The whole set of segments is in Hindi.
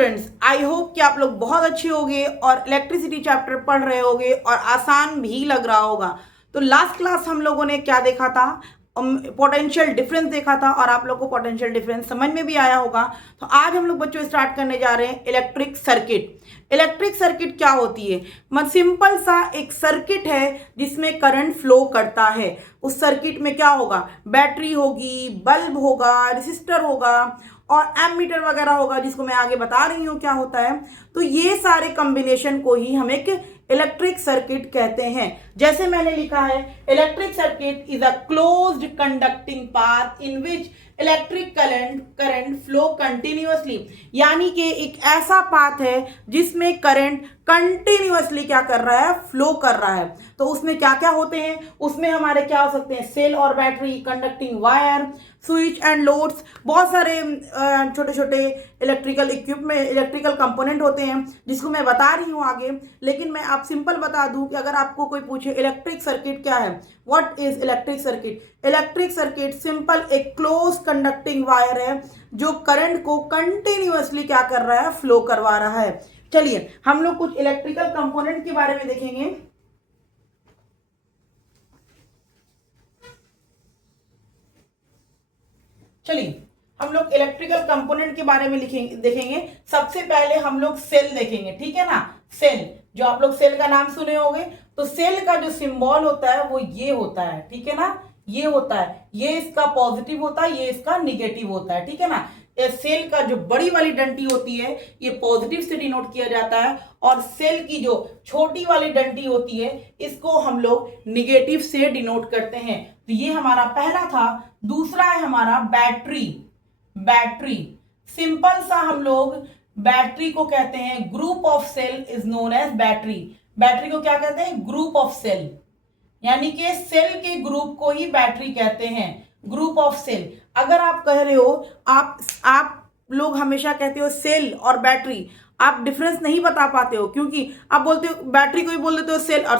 स्टूडेंट्स, आई होप कि आप लोग बहुत अच्छे होंगे और इलेक्ट्रिसिटी चैप्टर पढ़ रहे होंगे और आसान भी लग रहा होगा। तो लास्ट क्लास हम लोगों ने क्या देखा था? पोटेंशियल डिफरेंस देखा था और आप लोग को पोटेंशियल डिफरेंस समझ में भी आया होगा। तो आज हम लोग बच्चों स्टार्ट करने जा रहे हैं इलेक्ट्रिक सर्किट। इलेक्ट्रिक सर्किट क्या होती है? सिंपल सा एक सर्किट है जिसमें करंट फ्लो करता है। उस सर्किट में क्या होगा? बैटरी होगी, बल्ब होगा, रेसिस्टर होगा और एमीटर वगैरह होगा, जिसको मैं आगे बता रही हूँ क्या होता है। तो ये सारे कॉम्बिनेशन को ही हम एक इलेक्ट्रिक सर्किट कहते हैं। जैसे मैंने लिखा है, electric circuit is a closed conducting path in which electric current flow continuously. यानी कि एक ऐसा पाथ है जिसमें करंट कंटिन्यूअसली क्या कर रहा है? फ्लो कर रहा है। तो उसमें क्या क्या होते हैं? उसमें हमारे क्या हो सकते हैं? सेल और battery, conducting wire, switch and loads, बहुत सारे छोटे छोटे इलेक्ट्रिकल इक्विपमेंट, इलेक्ट्रिकल कंपोनेंट होते हैं जिसको मैं बता रही हूँ आगे। लेकिन मैं आप सिंपल बता दूं कि अगर आपको कोई पूछे इलेक्ट्रिक सर्किट क्या है, what is electric circuit? Electric circuit simple एक क्लोज कंडक्टिंग वायर है जो करंट को कंटिन्यूअसली क्या कर रहा है? फ्लो करवा रहा है। चलिए हम लोग कुछ इलेक्ट्रिकल कंपोनेंट के बारे में देखेंगे। चलिए हम लोग इलेक्ट्रिकल कंपोनेंट के बारे में देखेंगे। सबसे पहले हम लोग सेल देखेंगे, ठीक है ना। सेल, जो आप लोग सेल का नाम सुने होंगे, तो सेल का जो सिंबल होता है वो ये होता है, ठीक है ना। ये होता है, ये इसका पॉजिटिव होता है, ये इसका निगेटिव होता है, ठीक है ना। सेल का जो बड़ी वाली डंडी होती है ये पॉजिटिव से डिनोट किया जाता है और सेल की जो छोटी वाली डंडी होती है इसको हम लोग निगेटिव से डिनोट करते हैं। तो ये हमारा पहला था। दूसरा है हमारा बैटरी। बैटरी सिंपल सा हम लोग बैटरी को कहते हैं group of cell is known as battery. Battery को क्या कहते हैं? ग्रुप ऑफ सेल, यानी कि सेल के ग्रुप को ही बैटरी कहते हैं, ग्रुप ऑफ सेल। अगर आप कह रहे हो, आप लोग हमेशा कहते हो सेल और बैटरी, आप डिफरेंस नहीं बता पाते हो क्योंकि आप बोलते हो बैटरी को ही बोल देते हो सेल और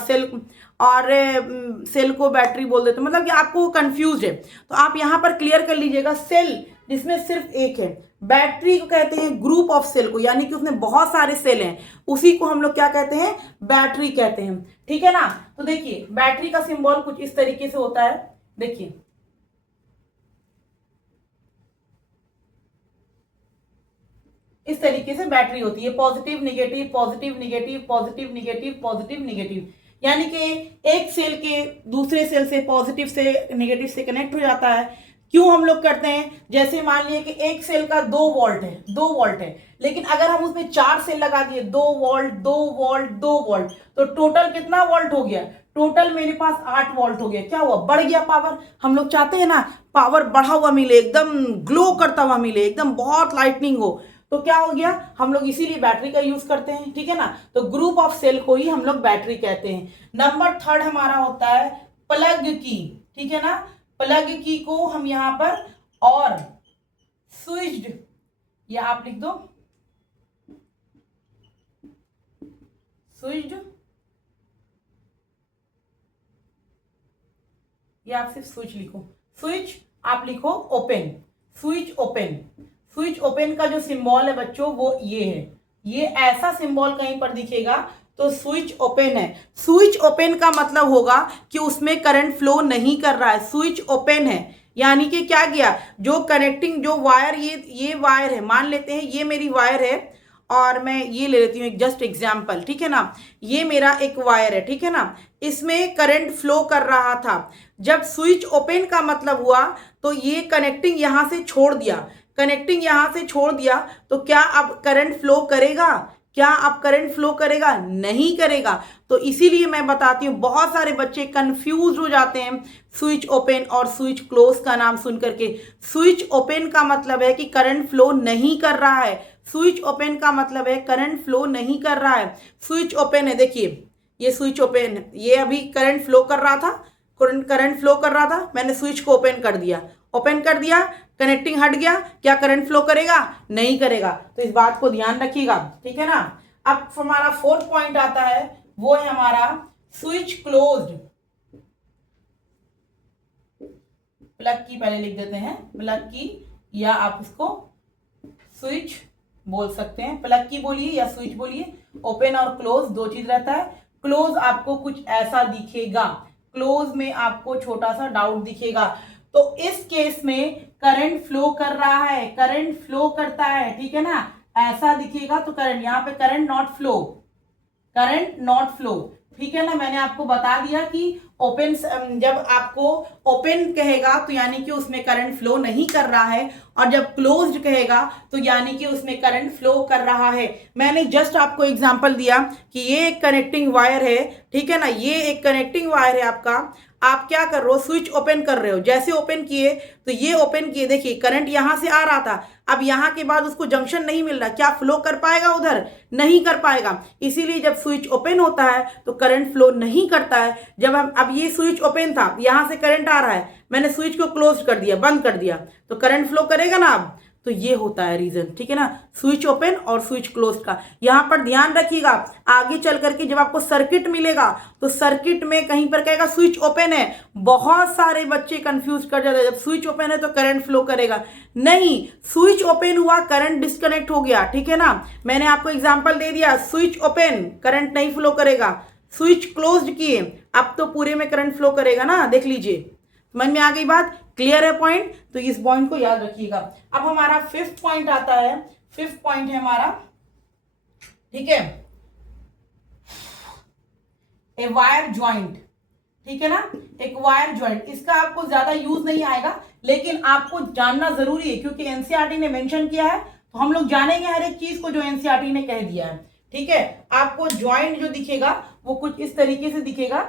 सेल को बैटरी बोल देते हो, मतलब कि आपको कंफ्यूज है। तो आप यहां पर क्लियर कर लीजिएगा, सेल जिसमें सिर्फ एक है, बैटरी को कहते हैं ग्रुप ऑफ सेल को, यानी कि उसमें बहुत सारे सेल हैं, उसी को हम लोग क्या कहते हैं? बैटरी कहते हैं, ठीक है ना। तो देखिए बैटरी का सिंबल कुछ इस तरीके से होता है, देखिए इस तरीके से बैटरी होती है, positive negative, positive negative, positive negative, positive negative. यानी कि एक सेल के दूसरे सेल से पॉजिटिव से निगेटिव से कनेक्ट हो जाता है। क्यों हम लोग करते हैं? जैसे मान लिया कि एक सेल का 2 वोल्ट है, 2 वोल्ट है, लेकिन अगर हम उसमें 4 सेल लगा दिए, 2 वोल्ट 2 वोल्ट 2 वोल्ट, तो टोटल कितना वोल्ट हो गया? टोटल मेरे पास 8 वोल्ट हो गया। क्या हुआ? बढ़ गया पावर। हम लोग चाहते हैं ना पावर बढ़ा हुआ मिले, एकदम ग्लो करता हुआ मिले, एकदम बहुत लाइटनिंग हो। तो क्या हो गया? हम लोग इसीलिए बैटरी का यूज करते हैं, ठीक है ना। तो ग्रुप ऑफ सेल को ही हम लोग बैटरी कहते हैं। नंबर 3 हमारा होता है प्लग की, ठीक है ना। प्लग की को हम यहां पर और स्विच्ड, या आप लिख दो स्विच्ड, या आप सिर्फ स्विच लिखो, स्विच आप लिखो open, switch open. Switch open का जो सिंबल है बच्चों वो ये है, ये ऐसा सिंबल कहीं पर दिखेगा तो स्विच ओपन है। स्विच ओपन का मतलब होगा कि उसमें करंट फ्लो नहीं कर रहा है, स्विच ओपन है। यानी कि क्या किया? जो कनेक्टिंग जो वायर, ये वायर है, मान लेते हैं ये मेरी वायर है और मैं ये ले लेती हूँ एक जस्ट एग्जाम्पल, ठीक है ना। ये मेरा एक वायर है, ठीक है ना, इसमें करंट फ्लो कर रहा था। जब स्विच ओपन का मतलब हुआ तो ये कनेक्टिंग यहां से छोड़ दिया, कनेक्टिंग यहां से छोड़ दिया, तो क्या अब करंट फ्लो करेगा? क्या अब करंट फ्लो करेगा? नहीं करेगा। तो इसीलिए मैं बताती हूँ, बहुत सारे बच्चे कंफ्यूज हो जाते हैं स्विच ओपन और स्विच क्लोज का नाम सुन करके। स्विच ओपन का मतलब है कि करंट फ्लो नहीं कर रहा है, स्विच ओपन का मतलब है करंट फ्लो नहीं कर रहा है। स्विच ओपन है, देखिए ये स्विच ओपन है, ये अभी करंट फ्लो कर रहा था, करंट फ्लो कर रहा था, मैंने स्विच को ओपन कर दिया, ओपन कर दिया, कनेक्टिंग हट गया, क्या करंट फ्लो करेगा? नहीं करेगा। तो इस बात को ध्यान रखिएगा, ठीक है ना। अब हमारा 4th पॉइंट आता है, वो है हमारा स्विच क्लोज्ड। प्लग की पहले लिख देते हैं, प्लग की, या आप इसको स्विच बोल सकते हैं। प्लग की बोलिए या स्विच बोलिए। ओपन और क्लोज दो चीज रहता है। क्लोज आपको कुछ ऐसा दिखेगा, क्लोज में आपको छोटा सा डाउट दिखेगा। तो इस केस में करंट फ्लो कर रहा है, करंट फ्लो करता है, ठीक है ना, ऐसा दिखेगा तो करंट, यहां पे current not flow, current not flow, ठीक है ना। मैंने आपको बता दिया कि ओपन, जब आपको ओपन कहेगा तो यानी कि उसमें करंट फ्लो नहीं कर रहा है, और जब क्लोज्ड कहेगा तो यानी कि उसमें करंट फ्लो कर रहा है। मैंने जस्ट आपको एग्जांपल दिया कि ये एक कनेक्टिंग वायर है, ठीक है ना, ये एक कनेक्टिंग वायर है आपका। आप क्या कर रहे हो, स्विच ओपन कर रहे हो, जैसे ओपन किए तो ये ओपन किए, देखिए करंट यहां से आ रहा था, अब यहां के बाद उसको जंक्शन नहीं मिल रहा, क्या फ्लो कर पाएगा उधर, नहीं कर पाएगा। इसीलिए जब स्विच ओपन होता है तो करंट फ्लो नहीं करता है। जब हम, अब ये स्विच ओपन था, यहां से करंट आ रहा है, मैंने स्विच को क्लोज कर दिया, बंद कर दिया, तो करंट फ्लो करेगा ना अब। तो ये होता है रीजन, ठीक है ना, स्विच ओपन और स्विच क्लोज का। यहां पर ध्यान रखिएगा, आगे चल करके जब आपको सर्किट मिलेगा तो सर्किट में कहीं पर कहेगा स्विच ओपन है, बहुत सारे बच्चे कंफ्यूज कर जाते हैं, जब स्विच ओपन है तो करंट फ्लो करेगा, नहीं, स्विच ओपन हुआ करंट डिस्कनेक्ट हो गया, ठीक है ना। मैंने आपको एग्जांपल दे दिया, स्विच ओपन करंट नहीं फ्लो करेगा, स्विच क्लोज्ड किए अब तो पूरे में करंट फ्लो करेगा ना, देख लीजिए। समझ में आ गई बात, क्लियर है पॉइंट, तो इस पॉइंट को याद रखिएगा। अब हमारा फिफ्थ पॉइंट आता है, फिफ्थ पॉइंट है हमारा, ठीक है, ए वायर ज्वाइंट, ठीक है ना, एक वायर ज्वाइंट। इसका आपको ज्यादा यूज नहीं आएगा लेकिन आपको जानना जरूरी है क्योंकि एनसीईआरटी ने मेंशन किया है, तो हम लोग जानेंगे हर एक चीज को जो एनसीईआरटी ने कह दिया है, ठीक है। आपको ज्वाइंट जो दिखेगा वो कुछ इस तरीके से दिखेगा,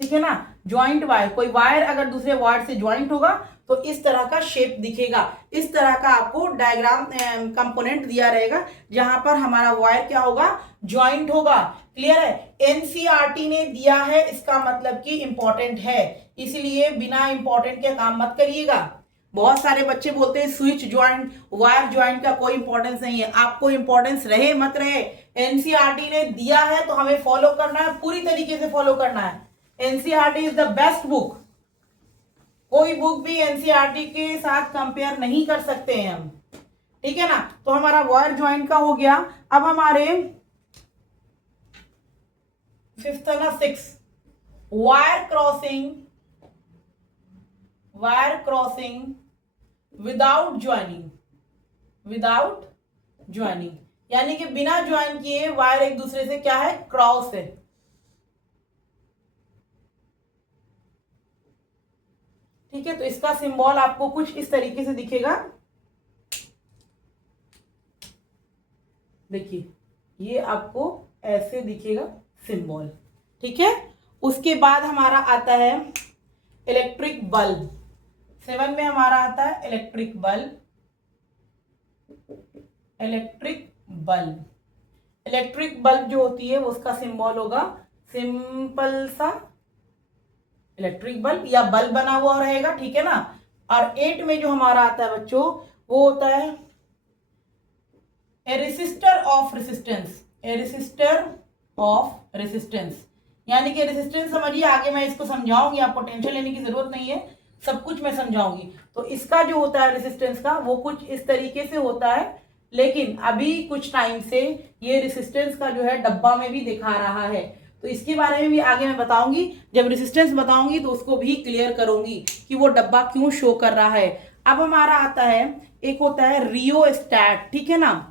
ठीक है ना, ज्वाइंट वायर, कोई वायर अगर दूसरे वायर से ज्वाइंट होगा तो इस तरह का शेप दिखेगा, इस तरह का आपको डायग्राम कंपोनेंट दिया रहेगा जहां पर हमारा वायर क्या होगा, ज्वाइंट होगा। क्लियर है, एनसीईआरटी ने दिया है इसका मतलब कि इंपॉर्टेंट है, इसलिए बिना इंपॉर्टेंट के काम मत करिएगा। बहुत सारे बच्चे बोलते हैं स्विच ज्वाइंट, वायर ज्वाइंट का कोई इंपॉर्टेंस नहीं है, आपको इंपॉर्टेंस रहे मत रहे, एनसीईआरटी ने दिया है तो हमें फॉलो करना है, पूरी तरीके से फॉलो करना है। NCERT is the best book, कोई बुक भी एनसीईआरटी के साथ कंपेयर नहीं कर सकते हैं हम, ठीक है ना। तो हमारा वायर ज्वाइंट का हो गया। अब हमारे फिफ्थ है ना, six, wire crossing, wire crossing without joining, without joining यानी कि बिना ज्वाइन किए वायर एक दूसरे से क्या है, क्रॉस है, ठीक है। तो इसका सिंबल आपको कुछ इस तरीके से दिखेगा, देखिए ये आपको ऐसे दिखेगा सिंबल, ठीक है। उसके बाद हमारा आता है इलेक्ट्रिक बल्ब, 7 में हमारा आता है electric bulb, electric bulb, electric bulb जो होती है वो उसका सिंबल होगा सिंपल सा इलेक्ट्रिक बल्ब या बल्ब बना हुआ रहेगा, ठीक है ना। और 8 में जो हमारा आता है बच्चों वो होता है a resistor of resistance, a resistor of resistance यानी कि रेसिस्टेंस समझिए, आगे मैं इसको समझाऊंगी, आपको टेंशन लेने की जरूरत नहीं है, सब कुछ मैं समझाऊंगी। तो इसका जो होता है रेसिस्टेंस का वो कुछ इस तरीके से होता है, लेकिन अभी कुछ टाइम से ये रेसिस्टेंस का जो है डब्बा में भी दिखा रहा है, तो इसके बारे में भी आगे मैं बताऊंगी, जब रेसिस्टेंस बताऊंगी तो उसको भी क्लियर करूंगी कि वो डब्बा क्यों शो कर रहा है। अब हमारा आता है, एक होता है रियोस्टैट, ठीक है ना,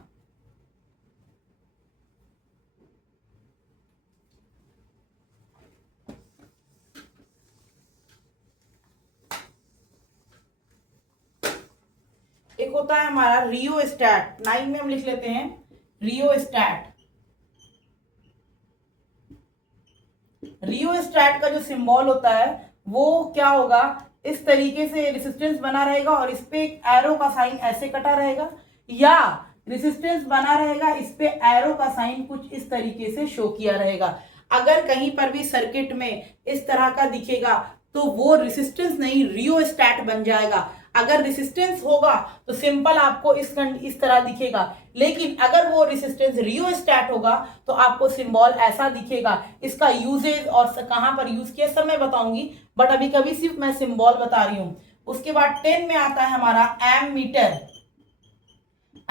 एक होता है हमारा रियोस्टैट, 9 में हम लिख लेते हैं रियोस्टैट। रियोस्टैट का जो सिंबल होता है वो क्या होगा, इस तरीके से रेसिस्टेंस बना रहेगा और इस पे एक एरो का साइन ऐसे कटा रहेगा, या रेसिस्टेंस बना रहेगा इस पे एरो का साइन कुछ इस तरीके से शो किया रहेगा। अगर कहीं पर भी सर्किट में इस तरह का दिखेगा तो वो रेसिस्टेंस नहीं रियोस्टैट बन जाएगा। अगर रेसिस्टेंस होगा तो सिंपल आपको इस तरह दिखेगा, लेकिन अगर वो रेसिस्टेंस रियोस्टैट होगा तो आपको सिंबल ऐसा दिखेगा। इसका यूजेज और कहां पर यूज किया सब मैं बताऊंगी, बट अभी कभी सिर्फ मैं सिंबल बता रही हूं। उसके बाद 10 में आता है हमारा एमीटर,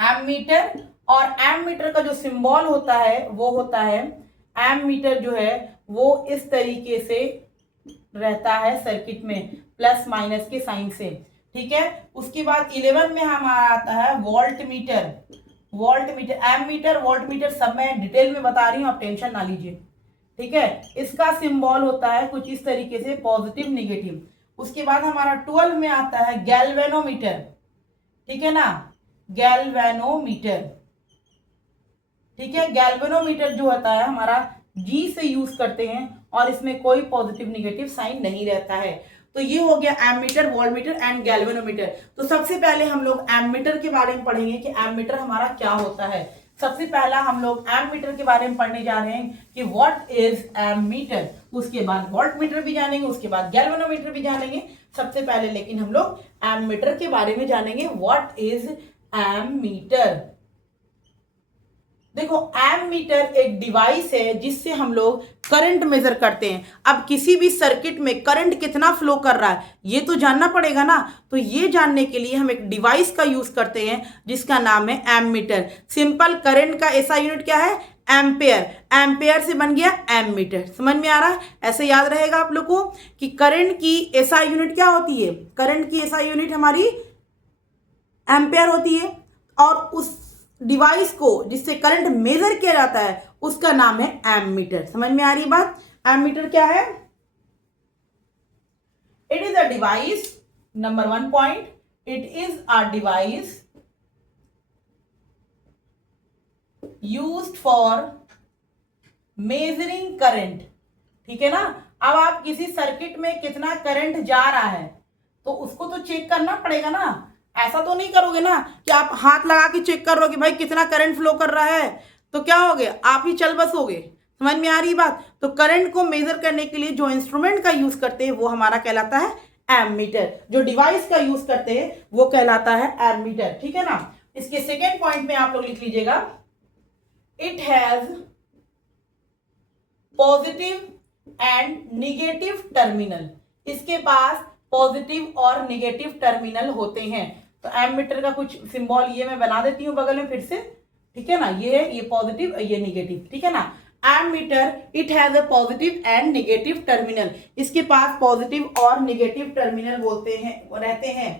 एमीटर और एम मीटर का जो सिंबल होता है वो होता है, एम मीटर जो है वो इस तरीके से रहता है सर्किट में, प्लस माइनस के साइन से, ठीक है। उसके बाद 11 में हमारा आता है voltmeter. Voltmeter, ammeter, voltmeter सब मैं डिटेल में बता रही हूँ, आप टेंशन ना लीजिए, ठीक है। इसका सिंबल होता है कुछ इस तरीके से, पॉजिटिव निगेटिव। उसके बाद हमारा 12 में आता है गैल्वेनोमीटर, ठीक है ना, गैल्वेनोमीटर, ठीक है। गैल्वेनोमीटर जो होता है हमारा जी से यूज करते हैं और इसमें कोई पॉजिटिव निगेटिव साइन नहीं रहता है। तो ये हो गया एमीटर, वोल्टमीटर एंड गैल्वेनोमीटर। तो सबसे पहले हम लोग एमीटर के बारे में पढ़ेंगे कि एमीटर हमारा क्या होता है। सबसे पहला हम लोग एमीटर के बारे में पढ़ने जा रहे हैं कि व्हाट इज एमीटर। उसके बाद वोल्टमीटर भी जानेंगे, उसके बाद गैल्वेनोमीटर भी जानेंगे। सबसे पहले लेकिन हम लोग एमीटर के बारे में जानेंगे, व्हाट इज एमीटर। देखो, एम मीटर एक डिवाइस है जिससे हम लोग करंट मेजर करते हैं। अब किसी भी सर्किट में करंट कितना फ्लो कर रहा है ये तो जानना पड़ेगा ना, तो ये जानने के लिए हम एक डिवाइस का यूज करते हैं जिसका नाम है एम मीटर। सिंपल, करंट का ऐसा यूनिट क्या है, एम्पेयर। एम्पेयर से बन गया एम मीटर। समझ में आ रहा है? ऐसे याद रहेगा आप लोग को कि करंट की ऐसा यूनिट क्या होती है, करंट की ऐसा यूनिट हमारी एम्पेयर होती है, और उस डिवाइस को जिससे करंट मेजर किया जाता है उसका नाम है एमीटर। समझ में आ रही बात? एमीटर क्या है? It is a device, number 1 point, it is a device used for measuring current, ठीक है ना। अब आप किसी सर्किट में कितना करंट जा रहा है तो उसको तो चेक करना पड़ेगा ना। ऐसा तो नहीं करोगे ना कि आप हाथ लगा के चेक कर रहे हो कि भाई कितना करंट फ्लो कर रहा है, तो क्या हो गया, आप ही चल बसोगे। समझ में आ रही बात? तो करंट को मेजर करने के लिए जो इंस्ट्रूमेंट का यूज करते हैं वो हमारा कहलाता है एमीटर। जो डिवाइस का यूज करते हैं वो कहलाता है एमीटर, ठीक है ना। इसके सेकेंड पॉइंट में आप लोग लिख लीजिएगा, it has positive and negative terminal. इसके पास पॉजिटिव और निगेटिव टर्मिनल होते हैं। तो एमीटर का कुछ सिंबल ये मैं बना देती हूँ बगल में फिर से, ठीक है ना। ये है, ये पॉजिटिव, ये निगेटिव, ठीक है ना। Ammeter it has a positive and negative terminal. इसके पास पॉजिटिव और निगेटिव टर्मिनल बोलते हैं, रहते हैं।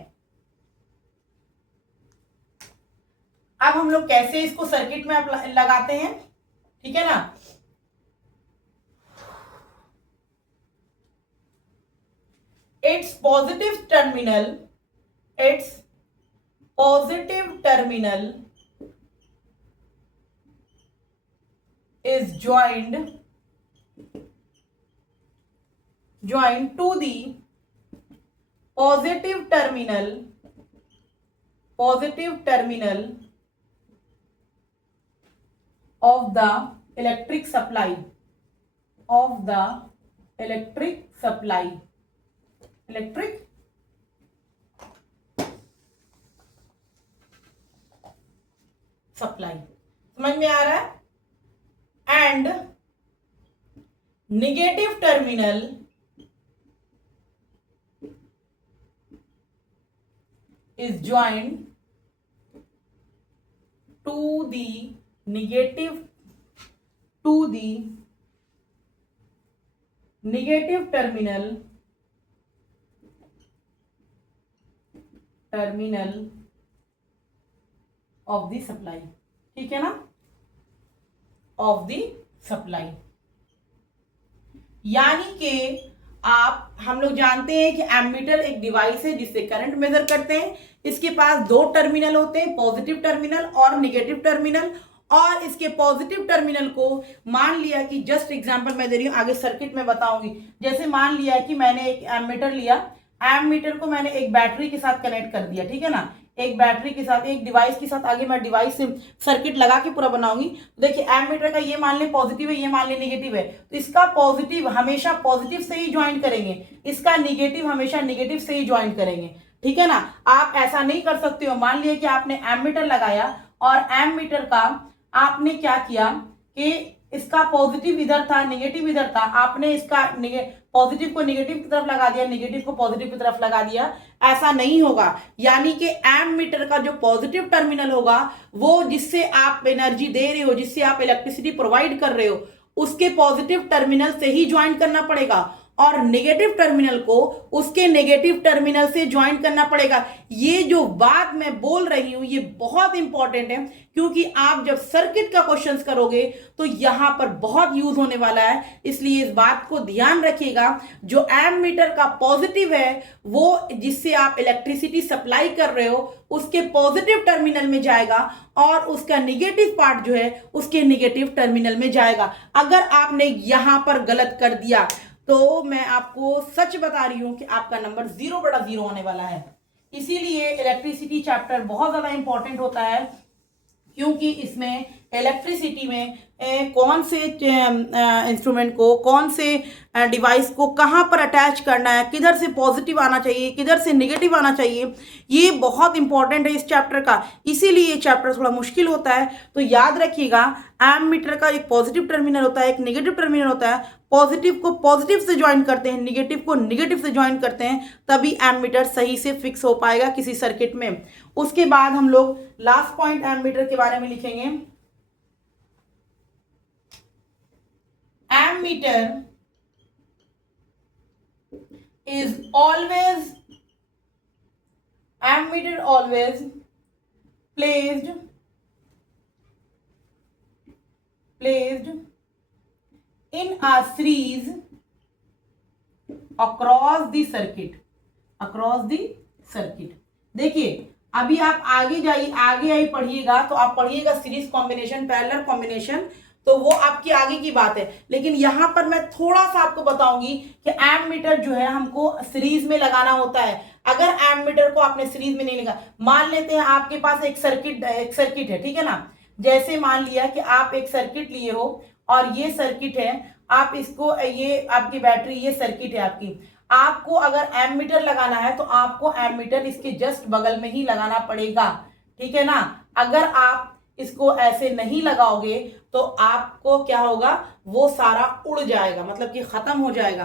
अब हम लोग कैसे इसको सर्किट में लगाते हैं, ठीक है ना। its positive terminal is joined to the positive terminal of the electric supply, electric supply. समझ में आ रहा है? And negative terminal is joined to the negative terminal of the supply, ठीक है ना, ऑफ द सप्लाई। यानी कि हम लोग जानते हैं कि एमीटर एक डिवाइस है जिससे करंट मेजर करते हैं। इसके पास 2 टर्मिनल होते हैं, पॉजिटिव टर्मिनल और निगेटिव टर्मिनल। और इसके पॉजिटिव टर्मिनल को मान लिया कि, जस्ट एग्जांपल मैं दे रही हूं, आगे सर्किट में बताऊंगी। जैसे मान लिया कि मैंने एक एमीटर लिया, एमीटर को मैंने एक बैटरी के साथ कनेक्ट कर दिया, ठीक है ना। एक बैटरी के साथ, एक डिवाइस के साथ, आगे मैं डिवाइस से सर्किट लगा के पूरा बनाऊंगी। देखिए, एमीटर का ये मान ले पॉजिटिव है, ये मान ले निगेटिव है, तो इसका पॉजिटिव हमेशा पॉजिटिव से ही ज्वाइन करेंगे, इसका निगेटिव हमेशा निगेटिव से ही ज्वाइन करेंगे, ठीक है ना। आप ऐसा नहीं कर सकते हो। मान लिया कि आपने एमीटर लगाया और एमीटर का आपने क्या किया कि इसका पॉजिटिव इधर था, नेगेटिव इधर था, आपने इसका पॉजिटिव को नेगेटिव की तरफ लगा दिया, नेगेटिव को पॉजिटिव की तरफ लगा दिया, ऐसा नहीं होगा। यानी कि एम्प मीटर का जो पॉजिटिव टर्मिनल होगा वो जिससे आप एनर्जी दे रहे हो, जिससे आप इलेक्ट्रिसिटी प्रोवाइड कर रहे हो, उसके पॉजिटिव टर्मिनल से ही ज्वाइन करना पड़ेगा, और नेगेटिव टर्मिनल को उसके नेगेटिव टर्मिनल से ज्वाइन करना पड़ेगा। ये जो बात मैं बोल रही हूं ये बहुत इंपॉर्टेंट है, क्योंकि आप जब सर्किट का क्वेश्चंस करोगे तो यहां पर बहुत यूज होने वाला है, इसलिए इस बात को ध्यान रखिएगा। जो एम्प मीटर का पॉजिटिव है वो जिससे आप इलेक्ट्रिसिटी सप्लाई कर रहे हो उसके पॉजिटिव टर्मिनल में जाएगा, और उसका निगेटिव पार्ट जो है उसके निगेटिव टर्मिनल में जाएगा। अगर आपने यहां पर गलत कर दिया तो मैं आपको सच बता रही हूं कि आपका नंबर 0/0 होने वाला है। इसीलिए इलेक्ट्रिसिटी चैप्टर बहुत ज्यादा इंपॉर्टेंट होता है, क्योंकि इसमें इलेक्ट्रिसिटी में कौन से इंस्ट्रूमेंट को, कौन से डिवाइस को कहाँ पर अटैच करना है, किधर से पॉजिटिव आना चाहिए, किधर से नेगेटिव आना चाहिए, ये बहुत इंपॉर्टेंट है इस चैप्टर का। इसीलिए ये चैप्टर थोड़ा मुश्किल होता है। तो याद रखिएगा, एम्प मीटर का एक पॉजिटिव टर्मिनल होता है, एक नेगेटिव टर्मिनल होता है। पॉजिटिव को पॉजिटिव से ज्वाइन करते हैं, नेगेटिव को नेगेटिव से ज्वाइन करते हैं, तभी एम्प मीटर सही से फिक्स हो पाएगा किसी सर्किट में। उसके बाद हम लोग लास्ट पॉइंट एम्प मीटर के बारे में लिखेंगे। Ammeter always placed in a series across the circuit। देखिए अभी आप आगे पढ़िएगा तो आप पढ़िएगा सीरीज कॉम्बिनेशन, पैरेलल कॉम्बिनेशन, तो वो आपकी आगे की बात है। लेकिन यहां पर मैं थोड़ा सा आपको बताऊंगी कि एम्प मीटर जो है हमको सीरीज में लगाना होता है। अगर एम्प मीटर को आपने सीरीज में नहीं लगा, मान लेते हैं आपके पास एक सर्किट है, ठीक है ना। जैसे मान लिया कि आप एक सर्किट लिए हो और ये सर्किट है, आप इसको, ये आपकी बैटरी, ये सर्किट है आपकी। आपको अगर एम्प मीटर लगाना है तो आपको एम्प मीटर इसके जस्ट बगल में ही लगाना पड़ेगा, ठीक है ना। अगर आप इसको ऐसे नहीं लगाओगे तो आपको क्या होगा, वो सारा उड़ जाएगा, मतलब कि खत्म हो जाएगा।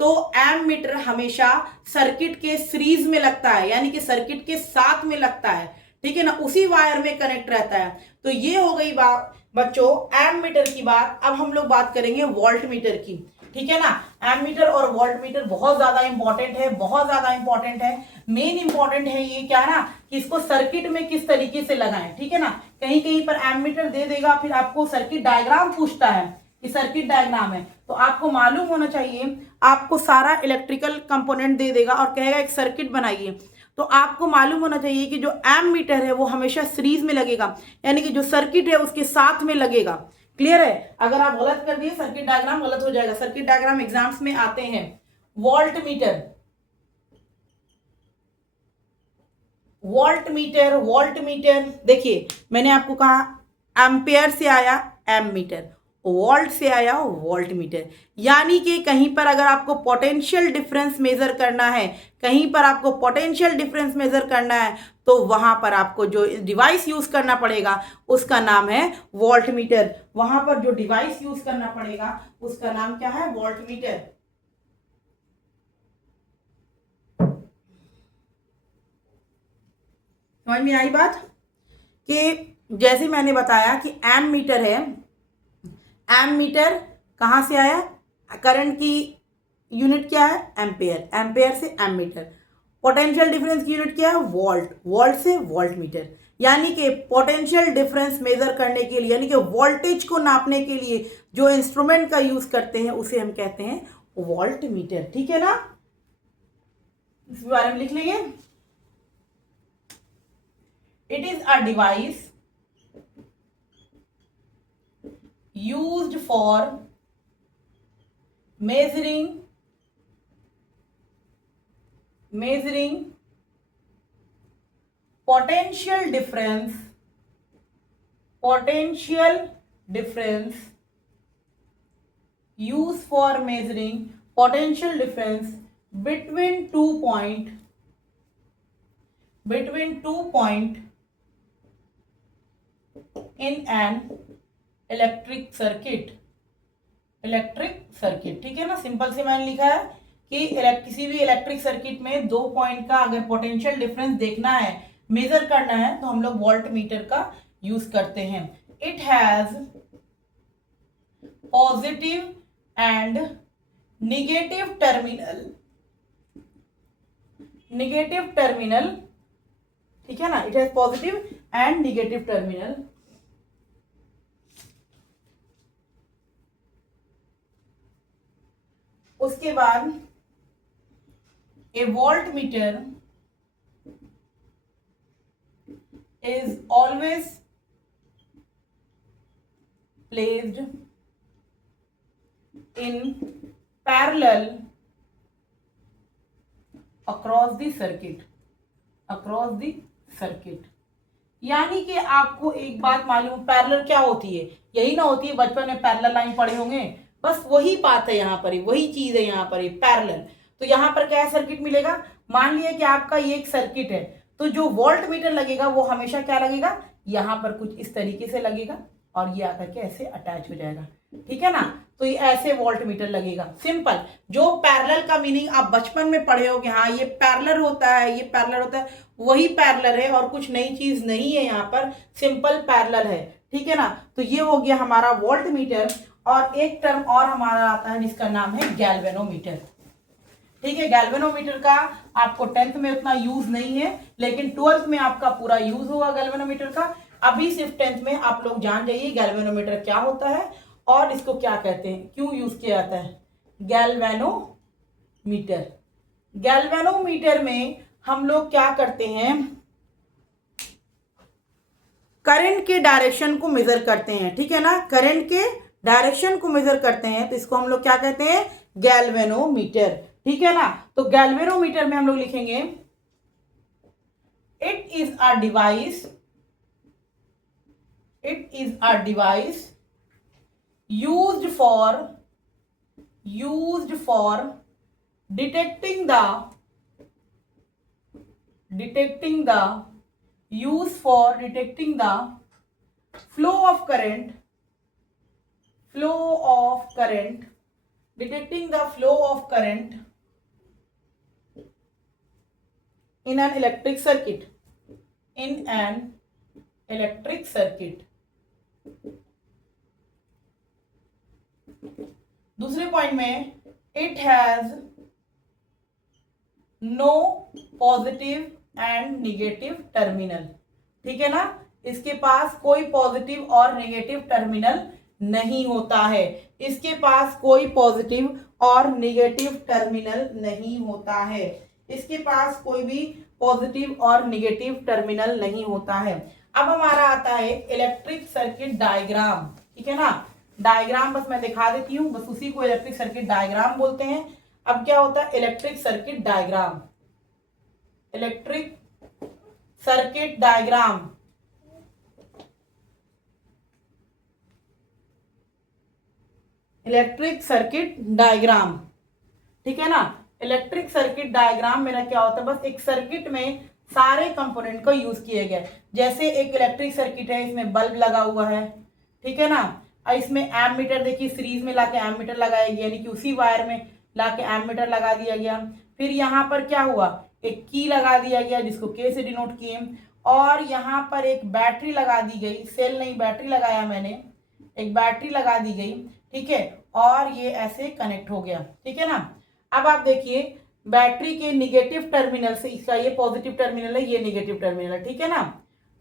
तो एम्प मीटर हमेशा सर्किट के सीरीज में लगता है, यानी कि सर्किट के साथ में लगता है, ठीक है ना, उसी वायर में कनेक्ट रहता है। तो ये हो गई बात बच्चों एम्प मीटर की बात। अब हम लोग बात करेंगे वोल्ट मीटर की, ठीक है ना। एम्प मीटर और वोल्ट मीटर बहुत ज्यादा इंपॉर्टेंट है, मेन इंपॉर्टेंट है ये क्या ना, कि इसको सर्किट में किस तरीके से लगाएं, ठीक है ना। कहीं कहीं पर एम्प मीटर दे देगा, फिर आपको सर्किट डायग्राम पूछता है कि सर्किट डायग्राम है, तो आपको मालूम होना चाहिए, आपको सारा इलेक्ट्रिकल कंपोनेंट दे देगा और कहेगा एक सर्किट बनाइए, तो आपको मालूम होना चाहिए कि जो एम्प मीटर है वो हमेशा सीरीज में लगेगा, यानी कि जो सर्किट है उसके साथ में लगेगा। क्लियर है। अगर आप गलत कर दिए सर्किट डायग्राम गलत हो जाएगा। सर्किट डायग्राम एग्जाम्स में आते हैं। वोल्ट मीटर देखिए मैंने आपको कहा एम्पेयर से आया एम्प मीटर, वोल्ट से आया वोल्ट मीटर। यानी कि कहीं पर अगर आपको पोटेंशियल डिफरेंस मेजर करना है, तो वहां पर आपको जो डिवाइस यूज करना पड़ेगा उसका नाम है वोल्ट मीटर। वहां पर जो डिवाइस यूज करना पड़ेगा उसका नाम क्या है, वोल्ट मीटर। समझ में आई बात, कि जैसे मैंने बताया कि एम्प मीटर है, एम्प मीटर कहाँ से आया, करंट की यूनिट क्या है, एम्पेयर, एम्पेयर से एम्प मीटर। पोटेंशियल डिफरेंस की यूनिट क्या है, वोल्ट, वोल्ट से वोल्ट मीटर। यानी कि पोटेंशियल डिफरेंस मेजर करने के लिए, यानी कि वोल्टेज को नापने के लिए जो इंस्ट्रूमेंट का यूज करते हैं उसे हम कहते हैं वोल्ट मीटर, ठीक है ना। इस बारे में लिख लेंगे। It is a device used for measuring potential difference used for measuring potential difference between two point in an electric circuit। Electric circuit. ठीक है ना, सिंपल से मैंने लिखा है कि किसी भी इलेक्ट्रिक सर्किट में 2 पॉइंट का अगर पोटेंशियल डिफरेंस देखना है, मेजर करना है, तो हम लोग वोल्ट मीटर का यूज करते हैं। It has positive and negative terminal, ठीक है ना, it has positive and negative terminal. उसके बाद a voltmeter is always placed in parallel across the circuit. यानी कि आपको एक बात मालूम, पैरेलल क्या होती है, यही ना होती है, बचपन में पैरेलल लाइन पढ़े होंगे, बस वही बात है यहाँ पर ही, वही चीज है यहाँ पर ही, पैरेलल। तो यहाँ पर क्या है, सर्किट मिलेगा। मान लिया कि आपका ये एक सर्किट है, तो जो वोल्ट मीटर लगेगा वो हमेशा क्या लगेगा, यहाँ पर कुछ इस तरीके से लगेगा और ये आकर के ऐसे अटैच हो जाएगा। ठीक है ना, तो ये ऐसे वोल्ट मीटर लगेगा, सिंपल। जो पैरेलल का मीनिंग आप बचपन में पढ़े हो कि हाँ ये पैरेलल होता है, ये पैरेलल होता है, वही पैरेलल है और कुछ नई चीज नहीं है, यहाँ पर सिंपल पैरेलल है। ठीक है ना, तो ये हो गया हमारा वोल्ट मीटर। और एक टर्म और हमारा आता है जिसका नाम है गैल्वेनोमीटर। ठीक है, गैल्वेनोमीटर का आपको 10th में उतना यूज नहीं है, लेकिन 12th में आपका पूरा यूज होगा गैल्वेनोमीटर का। अभी सिर्फ 10th में आप लोग जान जाइए गैल्वेनोमीटर क्या होता है और इसको क्या कहते हैं, क्यों यूज किया जाता है। गैल्वेनोमीटर में हम लोग क्या करते हैं, करंट के डायरेक्शन को मेजर करते हैं। ठीक है ना, करंट के डायरेक्शन को मेजर करते हैं, तो इसको हम लोग क्या कहते हैं, गैल्वेनोमीटर। ठीक है ना, तो गैल्वेनोमीटर में हम लोग लिखेंगे it is a device used for detecting the flow of current in an electric circuit। दूसरे पॉइंट में it has no positive and negative terminal. ठीक है ना, इसके पास कोई पॉजिटिव और नेगेटिव टर्मिनल नहीं होता है, इसके पास कोई पॉजिटिव और नेगेटिव टर्मिनल नहीं होता है, इसके पास कोई भी पॉजिटिव और नेगेटिव टर्मिनल नहीं होता है। अब हमारा आता है इलेक्ट्रिक सर्किट डायग्राम। ठीक है ना, डायग्राम बस मैं दिखा देती हूँ, बस उसी को इलेक्ट्रिक सर्किट डायग्राम बोलते हैं। अब क्या होता है इलेक्ट्रिक सर्किट डायग्राम, ठीक है ना, इलेक्ट्रिक सर्किट डायग्राम मेरा क्या होता है, बस एक सर्किट में सारे कंपोनेंट को यूज किए गए। जैसे एक इलेक्ट्रिक सर्किट है, इसमें बल्ब लगा हुआ है, ठीक है ना, और इसमें एमीटर देखिए सीरीज में लाके एमीटर लगाया गया, यानी कि उसी वायर में लाके एमीटर लगा दिया गया। फिर यहाँ पर क्या हुआ, एक की लगा दिया गया जिसको के से डिनोट किए, और यहाँ पर एक बैटरी लगा दी गई, सेल नहीं बैटरी लगाया मैंने, एक बैटरी लगा दी गई। ठीक है, और ये ऐसे कनेक्ट हो गया। ठीक है ना, अब आप देखिए बैटरी के निगेटिव टर्मिनल से, इसका ये पॉजिटिव टर्मिनल है, ये निगेटिव टर्मिनल है। ठीक है ना,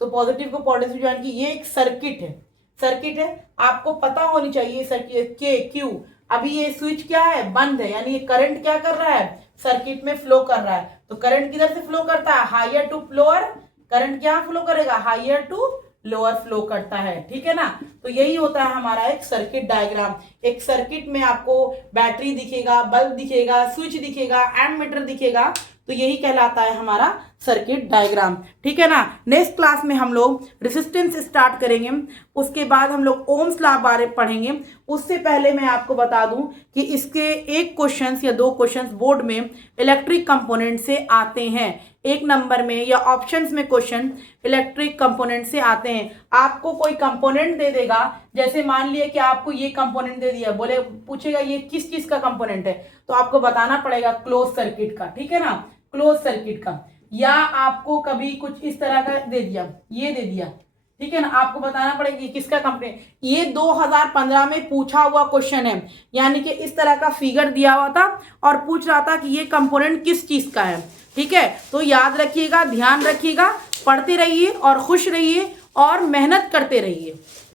तो पॉजिटिव को पॉजिटिव ज्वाइन की, ये एक सर्किट है, आपको पता होनी चाहिए सर्किट के क्यू। अभी ये स्विच क्या है, बंद है, यानी ये करंट क्या कर रहा है, सर्किट में फ्लो कर रहा है। तो करंट किधर से फ्लो करता है, हायर टू लोअर, करंट क्या फ्लो करेगा, हायर टू लोअर फ्लो करता है। ठीक है ना, तो यही होता है हमारा एक सर्किट डायग्राम। एक सर्किट में आपको बैटरी दिखेगा, बल्ब दिखेगा, स्विच दिखेगा, एमीटर दिखेगा, तो यही कहलाता है हमारा सर्किट डायग्राम। ठीक है ना। नेक्स्ट क्लास में हम लोग रेजिस्टेंस स्टार्ट करेंगे, उसके बाद हम लोग ओम्स लॉ बारे पढ़ेंगे। उससे पहले मैं आपको बता दूं कि इसके एक क्वेश्चंस या दो क्वेश्चंस बोर्ड में इलेक्ट्रिक कंपोनेंट से आते हैं। एक नंबर में या ऑप्शंस में क्वेश्चन इलेक्ट्रिक कंपोनेंट से आते हैं। आपको कोई कंपोनेंट दे देगा, जैसे मान लिया कि आपको ये कंपोनेंट दे दिया, बोले पूछेगा ये किस चीज का कंपोनेंट है, तो आपको बताना पड़ेगा क्लोज सर्किट का। ठीक है ना, क्लोज सर्किट का। या आपको कभी कुछ इस तरह का दे दिया, ये दे दिया, ठीक है ना, आपको बताना पड़ेगा कि किसका कंपोनेंट। ये 2015 में पूछा हुआ क्वेश्चन है, यानी कि इस तरह का फिगर दिया हुआ था और पूछ रहा था कि ये कंपोनेंट किस चीज का है। ठीक है, तो याद रखिएगा, ध्यान रखिएगा, पढ़ते रहिए और खुश रहिए और मेहनत करते रहिए।